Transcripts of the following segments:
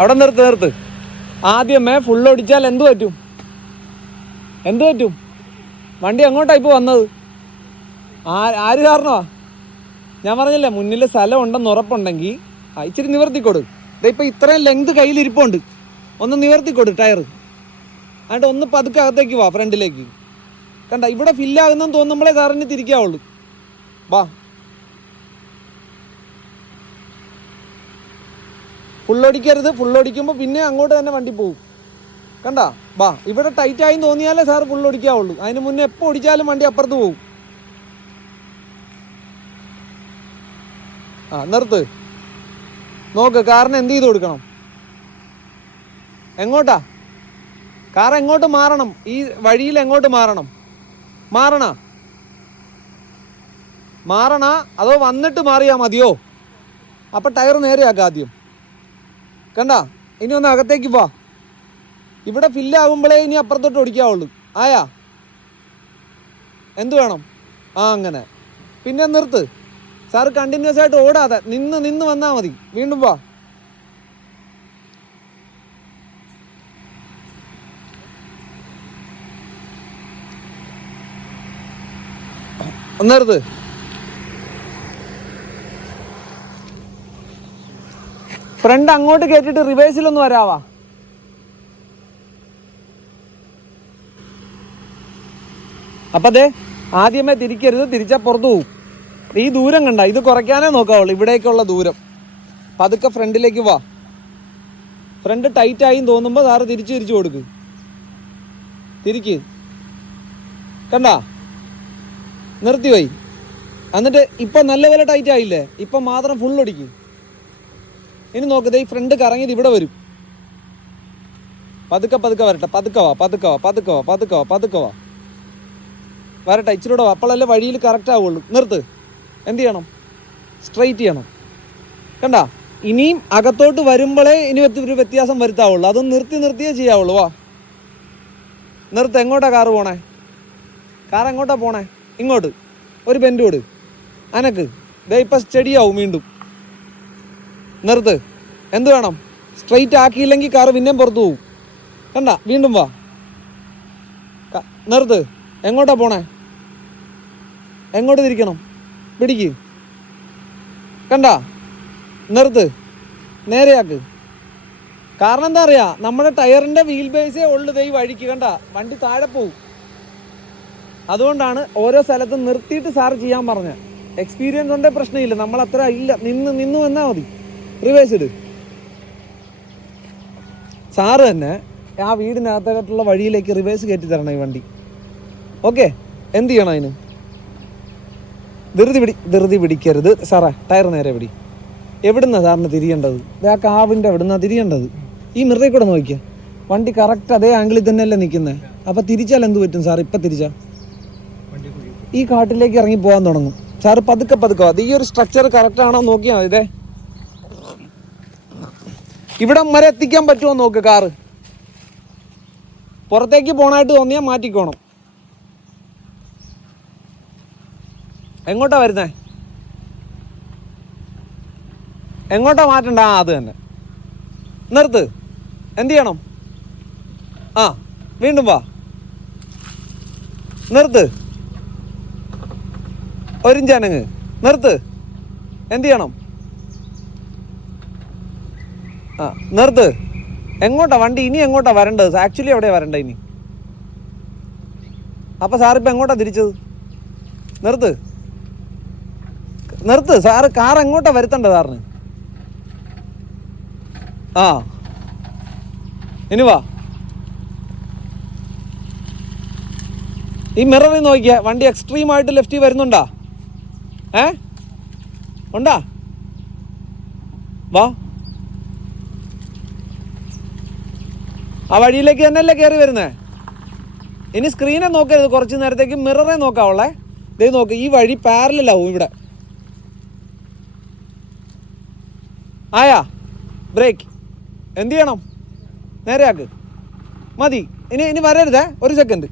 അവിടെ നിർത്ത്. ആദ്യമേ ഫുൾ ഓടിച്ചാൽ എന്തു പറ്റും? വണ്ടി എങ്ങോട്ടാ ഇപ്പോൾ വന്നത്? ആര് കാരണമാ? ഞാൻ പറഞ്ഞില്ലേ, മുന്നിൽ സ്ഥലം ഉണ്ടെന്ന് ഉറപ്പുണ്ടെങ്കിൽ ഇച്ചിരി നിവർത്തിക്കൊടു. ഇപ്പം ഇത്രയും ലെങ്ത് കയ്യിലിരിപ്പുണ്ട്, ഒന്ന് നിവർത്തിക്കൊടു ടയർ. എന്നിട്ട് ഒന്ന് പതുക്കെ അകത്തേക്ക് വാ, ഫ്രണ്ടിലേക്ക്. കണ്ട, ഇവിടെ ഫില്ലാകുന്നെന്ന് തോന്നുമ്പോഴേ സാറിന് തിരിക്കാവുള്ളൂ. വാ, ഫുള്ളോടിക്കരുത്. ഫുള്ളോടിക്കുമ്പോൾ പിന്നെ അങ്ങോട്ട് തന്നെ വണ്ടി പോകും. കണ്ട, വാ. ഇവിടെ ടൈറ്റായി തോന്നിയാലേ സാർ ഫുള്ളോടിക്കാവുള്ളൂ. അതിന് മുന്നേ എപ്പോൾ ഓടിച്ചാലും വണ്ടി അപ്പുറത്ത് പോകും. നിർത്ത്. നോക്ക്, കാറിന് എന്ത് ചെയ്ത് കൊടുക്കണം? എങ്ങോട്ടാ കാർ? എങ്ങോട്ട് മാറണം? ഈ വഴിയിൽ എങ്ങോട്ട് മാറണം? മാറണ അതോ വന്നിട്ട് മാറിയാ മതിയോ? അപ്പൊ ടയർ നേരെയാക്കാം ആദ്യം. കണ്ട, ഇനി ഒന്ന് അകത്തേക്ക് പോ. ഇവിടെ ഫില്ലാകുമ്പോഴേ ഇനി അപ്പുറത്തോട്ട് ഓടിക്കാവുള്ളൂ. ആയാ? എന്ത് വേണം? അങ്ങനെ. പിന്നെ നിർത്ത്. സാറ് കണ്ടിന്യൂസ് ആയിട്ട് ഓടാതെ നിന്ന് വന്നാൽ മതി. വീണ്ടും വാ. നിർത്ത്. ഫ്രണ്ട് അങ്ങോട്ട് കേട്ടിട്ട് റിവേഴ്സിലൊന്ന് വരാവാ. അപ്പൊ അതെ, ആദ്യമേ തിരിക്കരുത്. തിരിച്ചാൽ പുറത്തു പോകും. ഈ ദൂരം കണ്ട, ഇത് കുറയ്ക്കാനേ നോക്കാവുള്ളൂ. ഇവിടേക്കുള്ള ദൂരം. പതുക്കെ ഫ്രണ്ടിലേക്ക് വാ. ഫ്രണ്ട് ടൈറ്റായി തോന്നുമ്പോൾ സാറ് തിരിച്ചു കൊടുക്ക്. തിരിക്ക്. കണ്ട, നിർത്തി പോയി. എന്നിട്ട് ഇപ്പൊ നല്ലപോലെ ടൈറ്റ് ആയില്ലേ? ഇപ്പൊ മാത്രം ഫുൾ ഒടിക്കും. ഇനി നോക്കതേ, ഈ ഫ്രണ്ട് കറങ്ങിയത് ഇവിടെ വരും. പതുക്കെ വരട്ടെ. പതുക്കെ വാ. വരട്ടെ, ഇച്ചിരൂടെ വാ. അപ്പോഴല്ലേ വഴിയിൽ കറക്റ്റ് ആവുള്ളൂ. നിർത്ത്. എന്ത് ചെയ്യണം? സ്ട്രൈറ്റ് ചെയ്യണം. കണ്ട, ഇനിയും അകത്തോട്ട് വരുമ്പോഴേ ഇനി ഒരു വ്യത്യാസം വരുത്താവുള്ളൂ. അതും നിർത്തിയേ ചെയ്യാവുള്ളൂ. വാ, നിർത്ത്. എങ്ങോട്ടാ കാറ് പോണേ? കാർ എങ്ങോട്ടാ പോണേ? ഇങ്ങോട്ട്. ഒരു ബെൻഡ് കൊടു. അനക്ക്. ദേ ഇപ്പം സ്റ്റഡിയാവും വീണ്ടും. നിർത്ത്. എന്ത് വേണം? സ്ട്രെയിറ്റ് ആക്കിയില്ലെങ്കിൽ കാറ് പിന്നെയും പുറത്തു പോവും. കണ്ട, വീണ്ടും വാ. നിർത്ത്. എങ്ങോട്ടാ പോണേ? എങ്ങോട്ട് തിരിക്കണം? പിടിക്ക്. കണ്ട, നിർത്ത്. നേരെയാക്ക്. കാരണം എന്താ അറിയാ, നമ്മുടെ ടയറിന്റെ വീൽ ബേസേ ഉള്ളു ഈ വഴിക്ക്. കണ്ട, വണ്ടി താഴെ പോവും. അതുകൊണ്ടാണ് ഓരോ സ്ഥലത്തും നിർത്തിയിട്ട് സാറ് ചെയ്യാൻ പറഞ്ഞത്. എക്സ്പീരിയൻസ് ഉണ്ടേ പ്രശ്നമില്ല. നമ്മൾ അത്ര ഇല്ല. നിന്ന് വന്നാൽ മതി. റിവേഴ്സ് ഇട്. സാറ് തന്നെ ആ വീടിനകത്തായിട്ടുള്ള വഴിയിലേക്ക് റിവേഴ്സ് കയറ്റി തരണം ഈ വണ്ടി. ഓക്കെ? എന്ത് ചെയ്യണം അതിന്? ധൃതി പിടിക്കരുത്. സാറേ, ടയർ നേരെ പിടി. എവിടുന്നാ സാറിന് തിരിയേണ്ടത്? ആ കാവിൻ്റെ എവിടുന്നാ തിരിയേണ്ടത്? ഈ മിററിൽ കൂടെ നോക്കിയാൽ വണ്ടി കറക്റ്റ് അതേ ആംഗിളിൽ തന്നെയല്ലേ നിൽക്കുന്നത്. അപ്പം തിരിച്ചാൽ എന്ത് പറ്റും സാർ? ഇപ്പം തിരിച്ചാൽ ഈ കാട്ടിലേക്ക് ഇറങ്ങി പോകാൻ തുടങ്ങും. സാറ് പതുക്കെ അത് ഈ ഒരു സ്ട്രക്ചർ കറക്റ്റ് ആണോ നോക്കിയാൽ മതി. ഇതേ ഇവിടം വരെ എത്തിക്കാൻ പറ്റുമോ നോക്ക്. കാറ് പുറത്തേക്ക് പോണായിട്ട് തോന്നിയാൽ മാറ്റിക്കോണം. എങ്ങോട്ടാ വരുന്നേ? എങ്ങോട്ടാ മാറ്റണ്ട? അത് തന്നെ. നിർത്ത്. എന്ത് ചെയ്യണം? വീണ്ടും വാ. നിർത്ത്. ഒരിഞ്ചനങ്ങ്. നിർത്ത്. എന്ത് ചെയ്യണം? നിർത്ത്. എങ്ങോട്ടാ വണ്ടി? ഇനി എങ്ങോട്ടാ വരേണ്ടത്? ആക്ച്വലി എവിടെയാ വരേണ്ടത് ഇനി? അപ്പൊ സാറിപ്പോൾ എങ്ങോട്ടാ തിരിച്ചത്? നിർത്ത്. സാറ് കാർ എങ്ങോട്ടാ വരുത്തണ്ടത് സാറിന്? ഇനി വാ. ഈ മിററിൽ നോക്കിയാ വണ്ടി എക്സ്ട്രീമായിട്ട് ലെഫ്റ്റിൽ വരുന്നുണ്ടാ? ഉണ്ടാ? വാ. ആ വഴിയിലേക്ക് തന്നെയല്ലേ കയറി വരുന്നേ. ഇനി സ്ക്രീനെ നോക്കരുത്. കുറച്ച് നേരത്തേക്ക് മിററെ നോക്കാവുള്ളേ. ഇതേ നോക്ക്, ഈ വഴി പാരലാവും ഇവിടെ. ആയാ? ബ്രേക്ക്. എന്ത് ചെയ്യണം? നേരെയാക്ക്. മതി. ഇനി വരരുതേ. ഒരു സെക്കൻഡ്.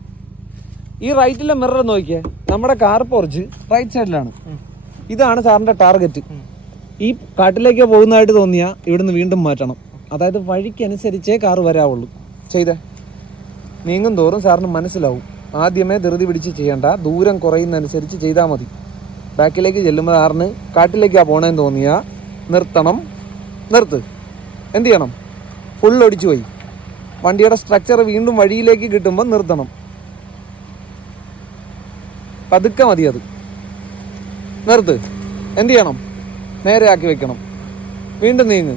ഈ റൈറ്റിലെ മിറർ നോക്കിയേ. നമ്മുടെ കാർ പോർച്ച് റൈറ്റ് സൈഡിലാണ്. ഇതാണ് സാറിൻ്റെ ടാർഗറ്റ്. ഈ കാട്ടിലേക്ക് പോകുന്നതായിട്ട് തോന്നിയാൽ ഇവിടുന്ന് വീണ്ടും മാറ്റണം. അതായത് വഴിക്കനുസരിച്ചേ കാറ് വരാവുള്ളൂ. ചെയ്തേ, നീങ്ങും തോറും സാറിന് മനസ്സിലാവും. ആദ്യമേ ധൃതി പിടിച്ച് ചെയ്യണ്ട, ദൂരം കുറയുന്നതനുസരിച്ച് ചെയ്താൽ മതി. ബാക്കിലേക്ക് ചെല്ലുമ്പോൾ സാറിന് കാട്ടിലേക്കാണ് പോകണമെന്ന് തോന്നിയാൽ നിർത്തണം. നിർത്ത്. എന്ത് ചെയ്യണം? ഫുൾ ഒടിച്ചു പോയി. വണ്ടിയുടെ സ്ട്രക്ചർ വീണ്ടും വഴിയിലേക്ക് കിട്ടുമ്പോൾ നിർത്തണം. പതുക്കെ മതി അത്. നിർത്ത്. എന്ത് ചെയ്യണം? നേരെ ആക്കി വെക്കണം. വീണ്ടും നീങ്ങ്.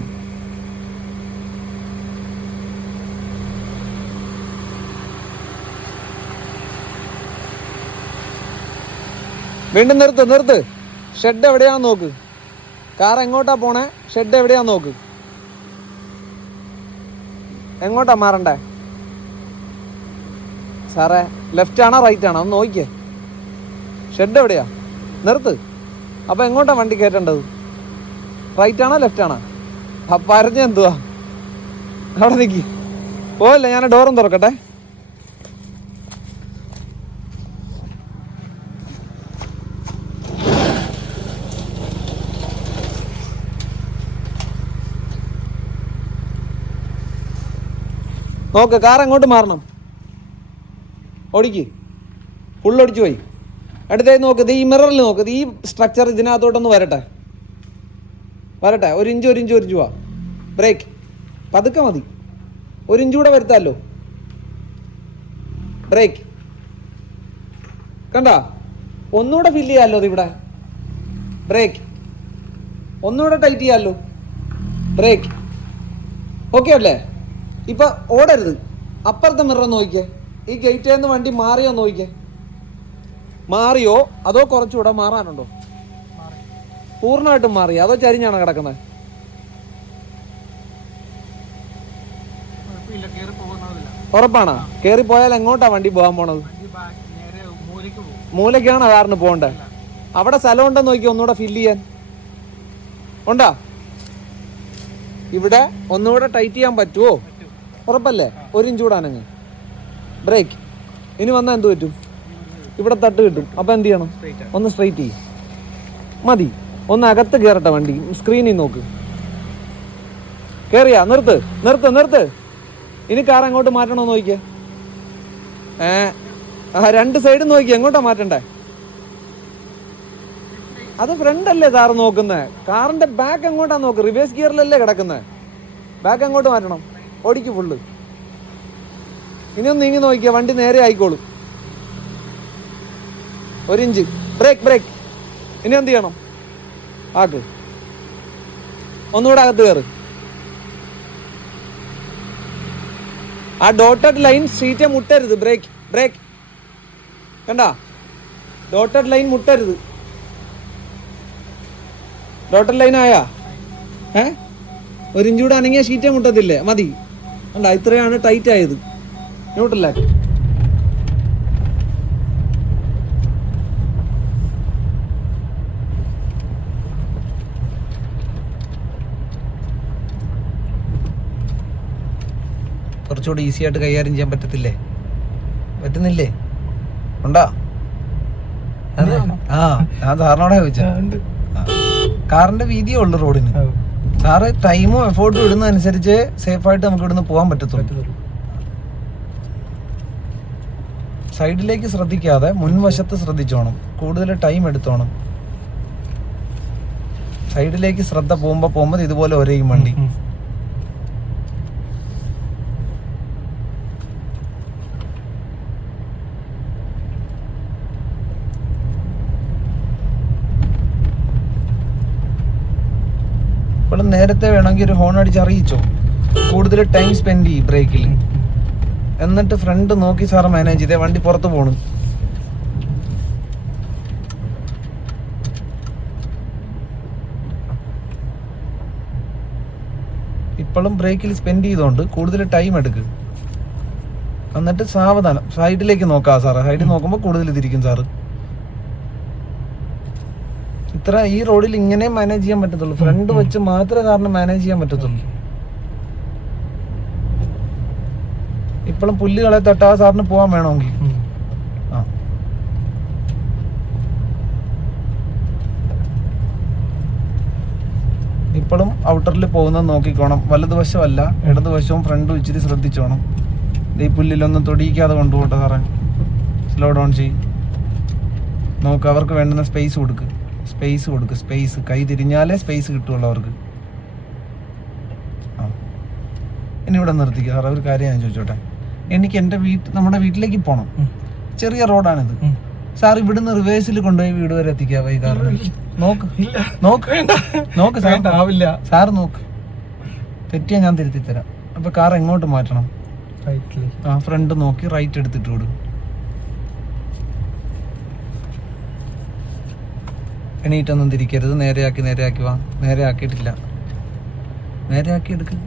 വീണ്ടും നിർത്ത്. ഷെഡ് എവിടെയാന്ന് നോക്ക്. കാർ എങ്ങോട്ടാ പോണേ? ഷെഡ് എവിടെയാന്ന് നോക്ക്. എങ്ങോട്ടാ മാറണ്ടേ? സാറേ, ലെഫ്റ്റ് ആണോ റൈറ്റ് ആണോ ഒന്ന് നോക്കിയേ. ഷെഡ് എവിടെയാ? നിർത്ത്. അപ്പം എങ്ങോട്ടാ വണ്ടി കയറ്റേണ്ടത്? റൈറ്റ് ആണോ ലെഫ്റ്റ് ആണോ? അപ്പം എന്തുവാ? അവിടെ നിൽക്കി പോവല്ലേ, ഞാൻ ഡോറും തുറക്കട്ടെ. നോക്ക്, കാർ എങ്ങോട്ട് മാറണം? ഓടിക്ക്. ഫുള്ളൊടിച്ചു പോയി. അടുത്തേ നോക്ക്, ഈ മിററിൽ നോക്ക്. ഈ സ്ട്രക്ചർ ഇതിനകത്തോട്ടൊന്ന് വരട്ടെ. 1 ഇഞ്ച് പോവാ. ബ്രേക്ക് പതുക്കെ മതി. 1 ഇഞ്ച് കൂടെ വരുത്താമല്ലോ. ബ്രേക്ക് കണ്ട, ഒന്നുകൂടെ ഫില്ല് ചെയ്യാമല്ലോ ഇതിവിടെ. ബ്രേക്ക് ഒന്നുകൂടെ ടൈറ്റ് ചെയ്യാമല്ലോ. ബ്രേക്ക് ഓക്കെ അല്ലേ? ഇപ്പം ഓടരുത്. അപ്പുറത്തെ മിറർ നോക്കിക്കേ. ഈ ഗേറ്റിൽ നിന്ന് വണ്ടി മാറിയോ നോക്കിക്കേ. മാറിയോ അതോ കുറച്ചുകൂടെ മാറാനുണ്ടോ? പൂർണ്ണമായിട്ടും മാറിയോ അതോ ചരിഞ്ഞാണോ കിടക്കുന്നത്? ഉറപ്പാണോ? കയറി പോയാൽ എങ്ങോട്ടാ വണ്ടി പോകാൻ പോണത്? മൂലയ്ക്കാണോ കാറിന് പോകണ്ടേ? അവിടെ സ്ഥലം ഉണ്ടെന്ന് നോക്കി ഒന്നുകൂടെ ഫില്ല് ചെയ്യാൻ. ഉണ്ടാ? ഇവിടെ ഒന്നുകൂടെ ടൈറ്റ് ചെയ്യാൻ പറ്റുമോ? ഉറപ്പല്ലേ? 1 ഇഞ്ച് കൂടാനങ്ങ്. ബ്രേക്ക് ഇനി വന്നാൽ എന്ത് പറ്റും? ഇവിടെ തട്ട് കിട്ടും. അപ്പം എന്ത് ചെയ്യണം? ഒന്ന് സ്ട്രൈറ്റ് ചെയ്യും. മതി. ഒന്ന് അകത്ത് കയറട്ടെ വണ്ടി. സ്ക്രീനിൽ നോക്ക്. കയറിയാ? നിർത്ത്. ഇനി കാർ എങ്ങോട്ട് മാറ്റണമെന്ന് നോക്കിയേ. 2 സൈഡും നോക്കിയേ. എങ്ങോട്ടാ മാറ്റണ്ടേ? അത് ഫ്രണ്ട് അല്ലേ സാറ് നോക്കുന്നത്? കാറിന്റെ ബാക്ക് എങ്ങോട്ടാ നോക്ക്? റിവേഴ്സ് ഗിയറിലല്ലേ കിടക്കുന്നത്? ബാക്ക് എങ്ങോട്ട് മാറ്റണം? ഓടിക്ക് ഫുള്ള്. ഇനിയൊന്ന് നീങ്ങി നോക്കിയാ വണ്ടി നേരെ ആയിക്കോളും. 1 ഇഞ്ച്. ബ്രേക്ക്. ഇനി എന്ത് ചെയ്യണം? ആക്ക്. ഒന്നുകൂടെ അകത്ത് കയറ്. ആ ഡോട്ടഡ് ലൈൻ സീറ്റ് മുട്ടരുത്. ബ്രേക്ക് കണ്ട, ഡോട്ടഡ് ലൈൻ മുട്ടരുത്. ഡോട്ടഡ് ലൈൻ ആയാ 1 ഇഞ്ച് കൂടെ അനങ്ങിയ ഷീറ്റേ മുട്ടത്തില്ലേ? മതി. അല്ല, ഇത്രയാണ് ടൈറ്റ് ആയത്. ന്യൂട്രലാക്കി. കുറച്ചുകൂടി ഈസി ആയിട്ട് കൈകാര്യം ചെയ്യാൻ പറ്റുന്നില്ലേ? ഉണ്ടാ? ഞാൻ സാറിനോടെ ചോദിച്ചാ. കാറിന്റെ വീതിയേ ഉള്ളു റോഡിന്. സാറ് ടൈമും എഫോർട്ടും ഇടുന്നതനുസരിച്ച് സേഫായിട്ട് നമുക്ക് ഇവിടുന്ന് പോകാൻ പറ്റത്തുള്ളൂ. സൈഡിലേക്ക് ശ്രദ്ധിക്കാതെ മുൻവശത്ത് ശ്രദ്ധിച്ചോണം. കൂടുതൽ ടൈം എടുത്തോണം. സൈഡിലേക്ക് ശ്രദ്ധ പോകുമ്പോൾ ഇതുപോലെ ഒരേയും വണ്ടി. ഇപ്പോൾ നേരത്തെ വേണമെങ്കിൽ ഒരു ഹോൺ അടിച്ച് അറിയിച്ചോ. കൂടുതൽ ടൈം സ്പെൻഡ് ചെയ്യും ബ്രേക്കിൽ. എന്നിട്ട് ഫ്രണ്ട് നോക്കി സാറ് മാനേജ് ചെയ്തേ. വണ്ടി പുറത്ത് പോണു. ഇപ്പോഴും ബ്രേക്കിൽ സ്പെൻഡ് ചെയ്തോണ്ട് കൂടുതൽ ടൈം എടുക്കും. എന്നിട്ട് സാവധാനം സൈഡിലേക്ക് നോക്കാം സാറ്. സൈഡിൽ നോക്കുമ്പോൾ കൂടുതൽ തിരിക്കും സാറ്. ഇത്ര ഈ റോഡിൽ ഇങ്ങനെ മാനേജ് ചെയ്യാൻ പറ്റത്തുള്ളൂ. ഫ്രണ്ട് വെച്ച് മാത്രമേ സാറിന് മാനേജ് ചെയ്യാൻ പറ്റത്തുള്ളൂ. ഇപ്പോഴും പുല്ലുകളെ തട്ടാ സാറിന് പോകാൻ വേണമെങ്കിൽ. എപ്പോഴും ഔട്ടറിൽ പോകുന്നത് നോക്കിക്കോണം. വലതുവശമല്ല ഇടതുവശവും ഫ്രണ്ടും ഇച്ചിരി ശ്രദ്ധിച്ചോണം. ഈ പുല്ലിലൊന്നും തൊടിയിക്കാതെ കൊണ്ടുപോട്ടെ സാറേ. സ്ലോ ഡൗൺ ചെയ്യും. നോക്ക്, അവർക്ക് വേണ്ടുന്ന സ്പേസ് കൊടുക്ക്. സ്പേസ് കൈ തിരിഞ്ഞാലേ സ്പേസ് കിട്ടുള്ളൂ അവർക്ക്. ആ ഇനി ഇവിടെ നിർത്തിക്കുക സാറേ. ഒരു കാര്യം ഞാൻ ചോദിച്ചോട്ടെ, എനിക്ക് എൻ്റെ നമ്മുടെ വീട്ടിലേക്ക് പോകണം. ചെറിയ റോഡാണിത് സാർ. ഇവിടുന്ന് റിവേഴ്സിൽ കൊണ്ടുപോയി വീട് വരെ എത്തിക്കാവോ ഈ കാറിന്? നോക്ക് സാർ നോക്ക്. തെറ്റിയാ ഞാൻ തിരുത്തി തരാം. അപ്പൊ കാർ എങ്ങോട്ട് മാറ്റണം? ആ ഫ്രണ്ട് നോക്കി റൈറ്റ് എടുത്തിട്ട് വിടും. എണീറ്റൊന്നും തിരിക്കരുത്. നേരെയാക്കി വാ. നേരെയാക്കിയിട്ടില്ല. നേരെയാക്കി എടുക്ക്.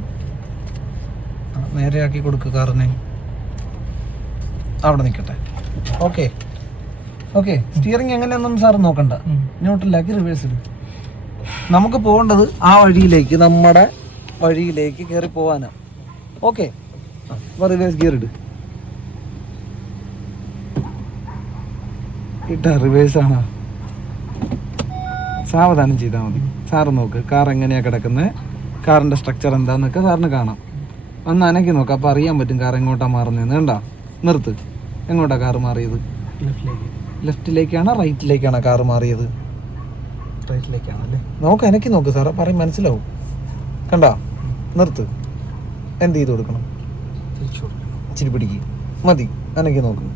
നേരെയാക്കി കൊടുക്ക് കാറിനെ. അവിടെ നിൽക്കട്ടെ. ഓക്കെ സ്റ്റിയറിംഗ് എങ്ങനെയൊന്നും സാർ നോക്കണ്ട. ന്യൂട്രലാക്കി റിവേഴ്സ് ഇടും. നമുക്ക് പോകേണ്ടത് ആ വഴിയിലേക്ക്, നമ്മുടെ വഴിയിലേക്ക് കയറി പോവാനാ. ഓക്കെ, അപ്പോൾ റിവേഴ്സ് ഗിയർ ഇട്ടാ റിവേഴ്സാണ്. സാവധാനം ചെയ്താൽ മതി. സാറ് നോക്ക് കാർ എങ്ങനെയാ കിടക്കുന്നത്, കാറിന്റെ സ്ട്രക്ചർ എന്താന്നൊക്കെ സാറിന് കാണാം. ഒന്ന് അനക്കി നോക്കാം, അപ്പോൾ അറിയാൻ പറ്റും കാർ എങ്ങോട്ടാ മാറുന്നതെന്ന്. കണ്ടാ? നിർത്ത്. എങ്ങോട്ടാ കാർ മാറിയത്? ലെഫ്റ്റിലേക്കാണോ റൈറ്റിലേക്കാണോ കാർ മാറിയത്? റൈറ്റിലേക്കാണല്ലേ. അനക്കി നോക്ക് സാറേ, പറയും മനസ്സിലാവും. കണ്ടാ? നിർത്ത്. എന്ത് ചെയ്ത് കൊടുക്കണം? ഇച്ചിരി പിടിക്ക്. മതി. അനക്കി നോക്ക്.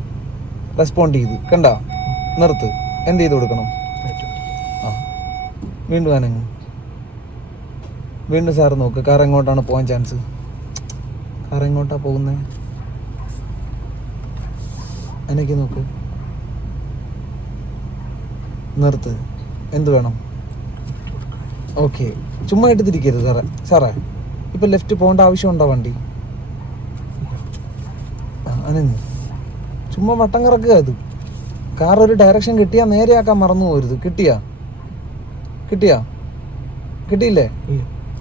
റെസ്പോണ്ട് ചെയ്ത്. കണ്ടാ? നിർത്ത്. എന്ത് ചെയ്ത് കൊടുക്കണം? ആ വീണ്ടും അനങ്ങ്. വീണ്ടും സാറ് നോക്ക് കാർ എങ്ങോട്ടാണ് പോകാൻ ചാൻസ്. കാർ എങ്ങോട്ടാ പോകുന്നത്? അനക്കി നോക്ക്. നിർത്ത്. എന്ത് വേണം? ഓക്കെ, ചുമ്മാ ഇട്ട് തിരിക്കരുത് സാറേ. ഇപ്പൊ ലെഫ്റ്റ് പോകേണ്ട ആവശ്യമുണ്ടോ വണ്ടി? അനങ്ങ്. ചുമ്മാ വട്ടം കറക്കുക. ഇത് കാർ ഒരു ഡയറക്ഷൻ കിട്ടിയാ നേരെയാക്കാൻ മറന്നു പോരുത്. കിട്ടിയില്ലേ?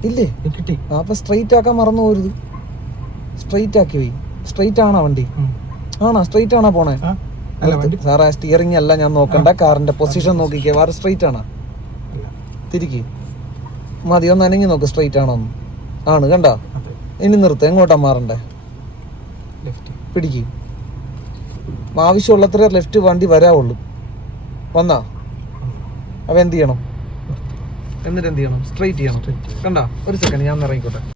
ഇല്ലേ? കിട്ടി. അപ്പൊ സ്ട്രെയിറ്റ് ആക്കാൻ മറന്നു പോരുത്. സ്ട്രെയിറ്റ് ആക്കി പോയി. സ്ട്രെയിറ്റ് ആണോ വണ്ടി? ആണോ? സ്ട്രെയിറ്റ് ആണോ പോണേ? സാറേ സ്റ്റിയറിംഗ് അല്ല ഞാൻ നോക്കണ്ട, കാറിന്റെ പൊസിഷൻ നോക്കിക്കേ. വേറെ സ്ട്രെയിറ്റ് ആണോ? തിരിക്ക്. മതി. ഒന്ന് അനങ്ങി നോക്ക് സ്ട്രെയിറ്റ് ആണോന്ന്. ആണ്. കണ്ടാ? ഇനി നിർത്ത്. എങ്ങോട്ടാ മാറണ്ടേ? പിടിക്ക്. ആവശ്യമുള്ളത്ര ലെഫ്റ്റ് വണ്ടി വരാവുള്ളൂ. വന്നാ അപ്പൊ എന്ത് ചെയ്യണം? എന്നിട്ട് എന്ത് ചെയ്യണം? സ്ട്രെയിറ്റ് ചെയ്യണം. കണ്ടാ? ഒരു സെക്കൻഡ് ഞാൻ ഇറങ്ങിക്കോട്ടെ.